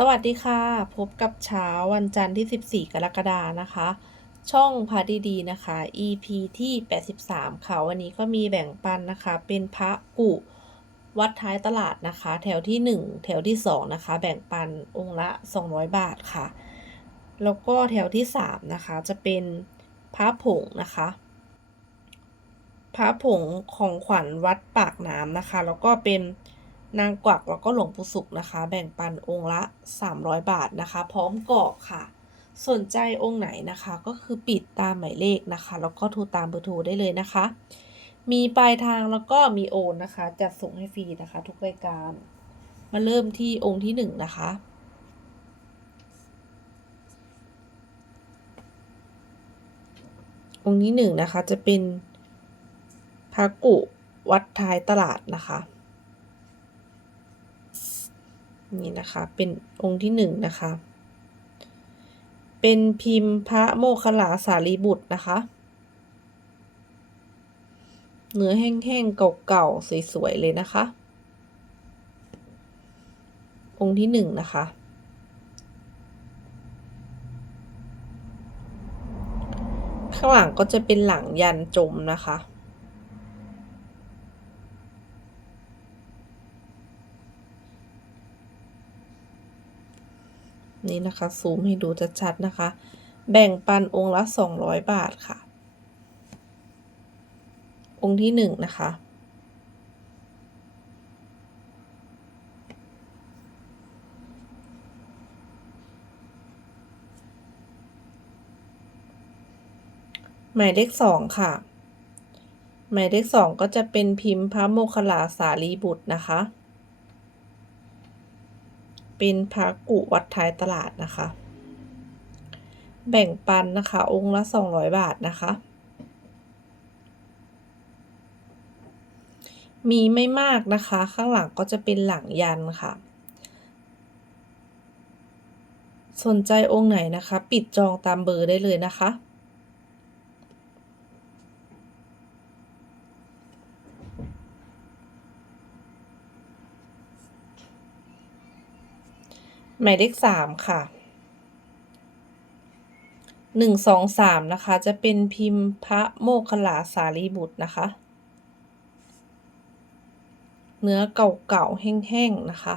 สวัสดีค่ะ พบกับเช้าวันจันทร์ที่ 14 กรกฎานะคะ ช่องพระดีๆนะคะ EP ที่ 83 ค่ะ วันนี้ก็มีแบ่งปันนะคะ เป็นพระกุวัดท้ายตลาดนะคะ แถวที่ 1 แถวที่ 2 นะคะ แบ่งปันองค์ละ 200 บาทค่ะ แล้วก็แถวที่ 3 นะคะ จะเป็นพระผงนะคะพระผงของขวัญวัดปากน้ำนะคะ แล้วก็เป็น นางกวักแล้วก็หลวงปู่สุขนะคะ แบ่งปันองค์ละ 300 บาทนะคะ พร้อมกรอกค่ะ สนใจองค์ไหนนะคะ ก็คือปิดตามหมายเลขนะคะ แล้วก็โทรตามเบอร์โทรได้เลยนะคะ มีปลายทางแล้วก็มีโอนนะคะ จัดส่งให้ฟรีนะคะ ทุกรายการ มาเริ่มที่องค์ที่หนึ่งนะคะองค์ที่หนึ่งนะคะจะเป็นพระกุวัดท้ายตลาดนะคะ นี่นะคะเป็นองค์ที่หนึ่งนะคะ เป็นพิมพ์พระโมคคัลลาสารีบุตรนะคะ เนื้อแห้งๆเก่าๆสวยๆเลยนะคะ องค์ที่หนึ่งนะคะข้างหลังก็จะเป็นหลังยันจมนะคะ นี่นะคะ ซูมให้ดูชัดๆนะคะ แบ่งปันองค์ละ 200 บาทค่ะ องค์ที่หนึ่งนะคะ หมายเลขสองค่ะ หมายเลขสองก็จะเป็นพิมพ์พระโมคคัลลาสารีบุตรนะคะ เป็นพระกุวัดท้ายตลาดนะคะ แบ่งปันนะคะ องค์ละ 200 บาทนะคะ มีไม่มากนะคะ ข้างหลังก็จะเป็นหลังยันค่ะ สนใจองค์ไหนนะคะ ปิดจองตามเบอร์ได้เลยนะคะ หมายเลขสามค่ะหนึ่งสองสามนะคะ จะเป็นพิมพ์พระโมคคัลลาสารีบุตรนะคะ เนื้อเก่าๆแห้งๆนะคะ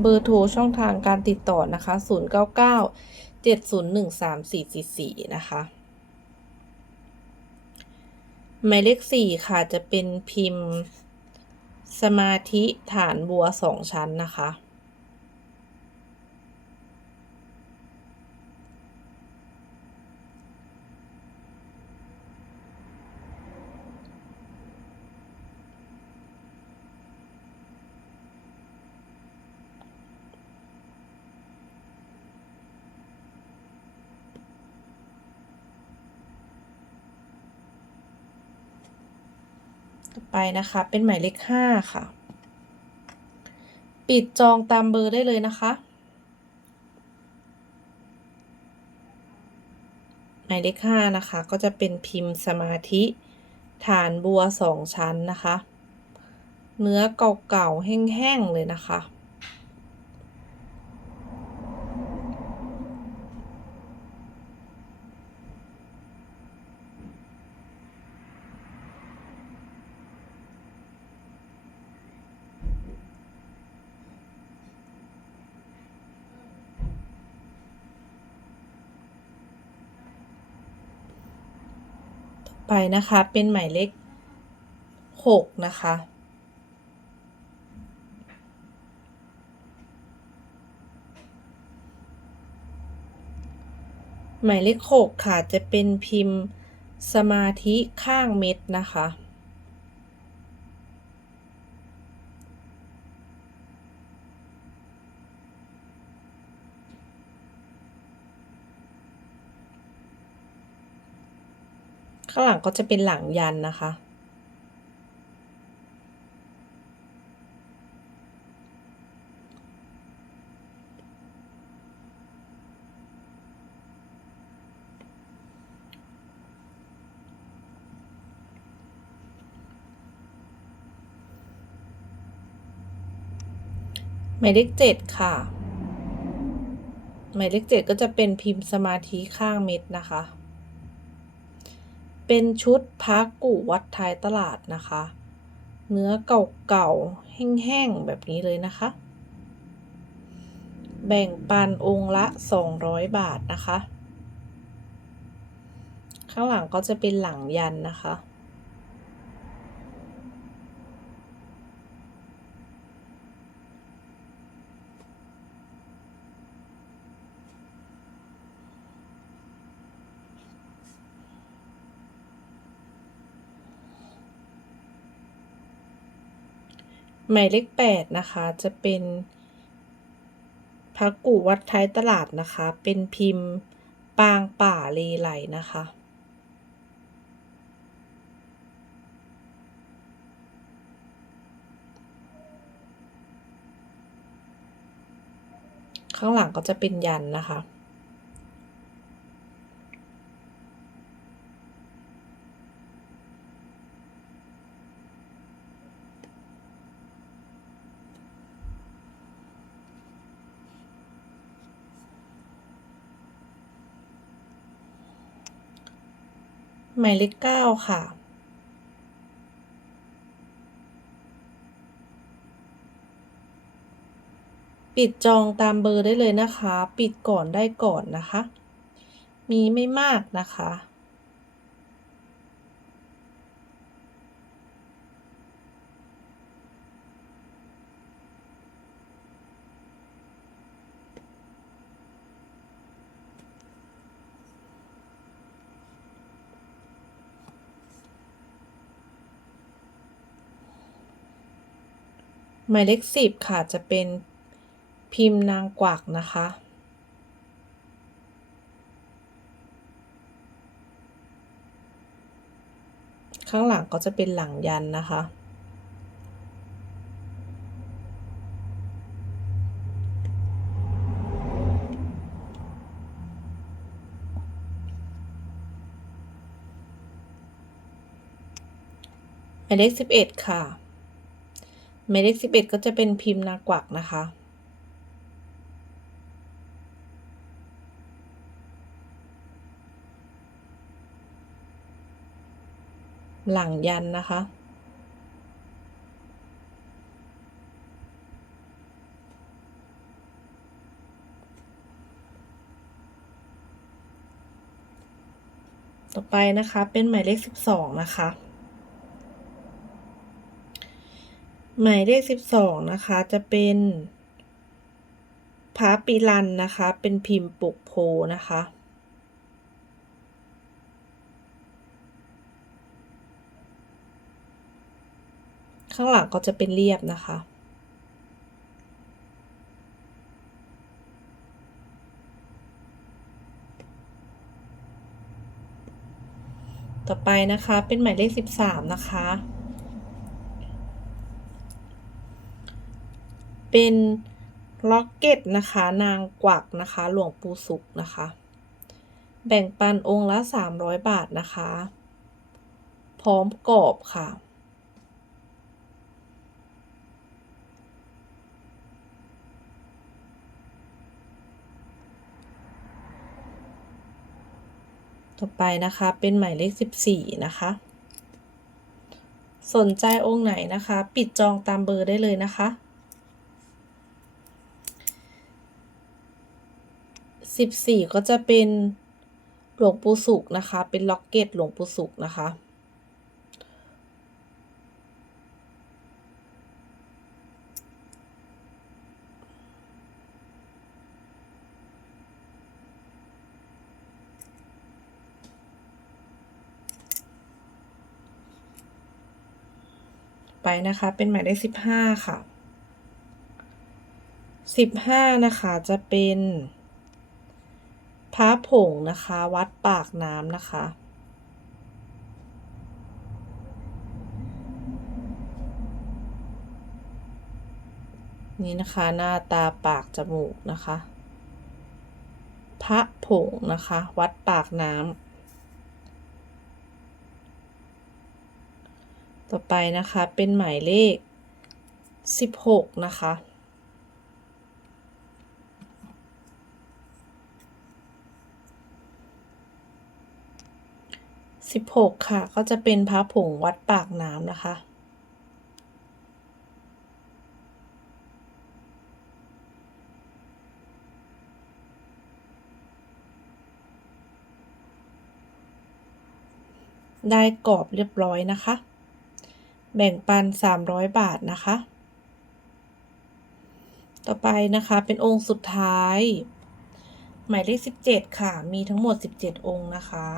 เบอร์โทรช่องทางการติดต่อนะคะ 099 701 3444 นะคะหมายเลขสี่ค่ะจะเป็นพิมพ์สมาธิฐานบัวสองชั้นนะคะ ไปนะคะ เป็นหมายเลขห้าค่ะ ปิดจองตามเบอร์ได้เลยนะคะ หมายเลขห้านะคะ ก็จะเป็นพิมพ์สมาธิ ฐานบัวสองชั้นนะคะ เนื้อเก่าๆแห้งๆเลยนะคะ ไปนะคะ เป็นหมายเลขหกนะคะ หมายเลขหกค่ะจะเป็นพิมพ์สมาธิข้างเม็ดนะคะางหลังก็จะเป็นหลังยันนะคะ หมายเลขเจ็ดค่ะ หมายเลขเจ็ดก็จะเป็นพิมพ์สมาธิข้างเม็ดนะคะ เป็นชุดพักกุวัดท้ายตลาดนะคะ เนื้อเก่าๆ แห้งๆ แบบนี้เลยนะคะ แบ่งปันองค์ละ 200 บาทนะคะ ข้างหลังก็จะเป็นหลังยันนะคะ หมายเลขแปดนะคะ จะเป็นพระกูวัดท้ายตลาดนะคะ เป็นพิมพ์ปางป่าเลไหลนะคะ ข้างหลังก็จะเป็นยันนะคะ หมายเลขเก้าค่ะ ปิดจองตามเบอร์ได้เลยนะคะ ปิดก่อนได้ก่อนนะคะ มีไม่มากนะคะ หมายเลขสิบค่ะจะเป็นพิมพ์นางกวักนะคะ ข้างหลังก็จะเป็นหลังยันนะคะ หมายเลขสิบเอ็ดค่ะ หมายเลขสิบเอ็ดก็จะเป็นพิมพ์นากวักนะคะ หลังยันนะคะ ต่อไปนะคะเป็นหมายเลขสิบสองนะคะ หมายเลขสิบสองนะคะ จะเป็นพระปีรันนะคะ เป็นพิมพ์ปกโพนะคะ ข้างหลังก็จะเป็นเรียบนะคะ ต่อไปนะคะเป็นหมายเลขสิบสามนะคะ เป็นล็อกเก็ตนะคะ นางกวักนะคะ หลวงปู่สุขนะคะ แบ่งปันองค์ละ 300 บาทนะคะ พร้อมกรอบค่ะ ต่อไปนะคะเป็นหมายเลข 14 นะคะ สนใจองค์ไหนนะคะ ปิดจองตามเบอร์ได้เลยนะคะ 14ก็จะเป็นหลวงปู่สุขนะคะ เป็นล็อกเก็ตหลวงปู่สุขนะคะไปนะคะ เป็นหมายเลขสิบห้าค่ะสิบห้านะคะจะเป็น พระผงนะคะ วัดปากน้ำนะคะ นี่นะคะหน้าตาปากจมูกนะคะ พระผงนะคะ วัดปากน้ำต่อไปนะคะเป็นหมายเลข 16 นะคะ สิบหกค่ะ ก็จะเป็นพระผงวัดปากน้ำนะคะได้กรอบเรียบร้อยนะคะ แบ่งปัน 300 บาทนะคะ ต่อไปนะคะเป็นองค์สุดท้าย หมายเลข 17 ค่ะ มีทั้งหมด 17 องค์นะคะ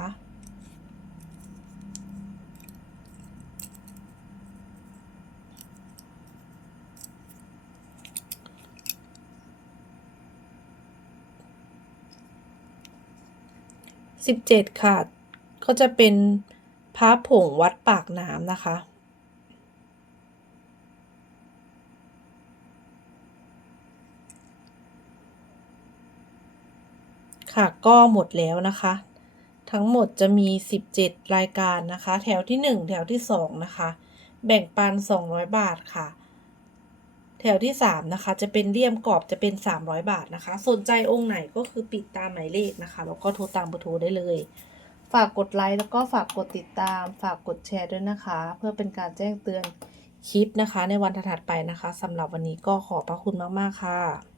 17 ค่ะ ก็จะเป็นพระผงวัดปากน้ำนะคะ ค่ะก็หมดแล้วนะคะ ทั้งหมดจะมี 17 รายการนะคะ แถวที่ 1 แถวที่ 2 นะคะ แบ่งปัน 200 บาทค่ะ แถวที่ 3 นะคะ จะเป็นเลี่ยมกรอบจะเป็น 300 บาทนะคะ สนใจองค์ไหนก็คือปิดตามหมายเลขนะคะ แล้วก็โทรตามเบอร์โทรได้เลย ฝากกดไลค์แล้วก็ฝากกดติดตาม ฝากกดแชร์ด้วยนะคะ เพื่อเป็นการแจ้งเตือนคลิปนะคะ ในวันถัดไปนะคะสำหรับวันนี้ก็ขอบพระคุณมาก ๆ ค่ะ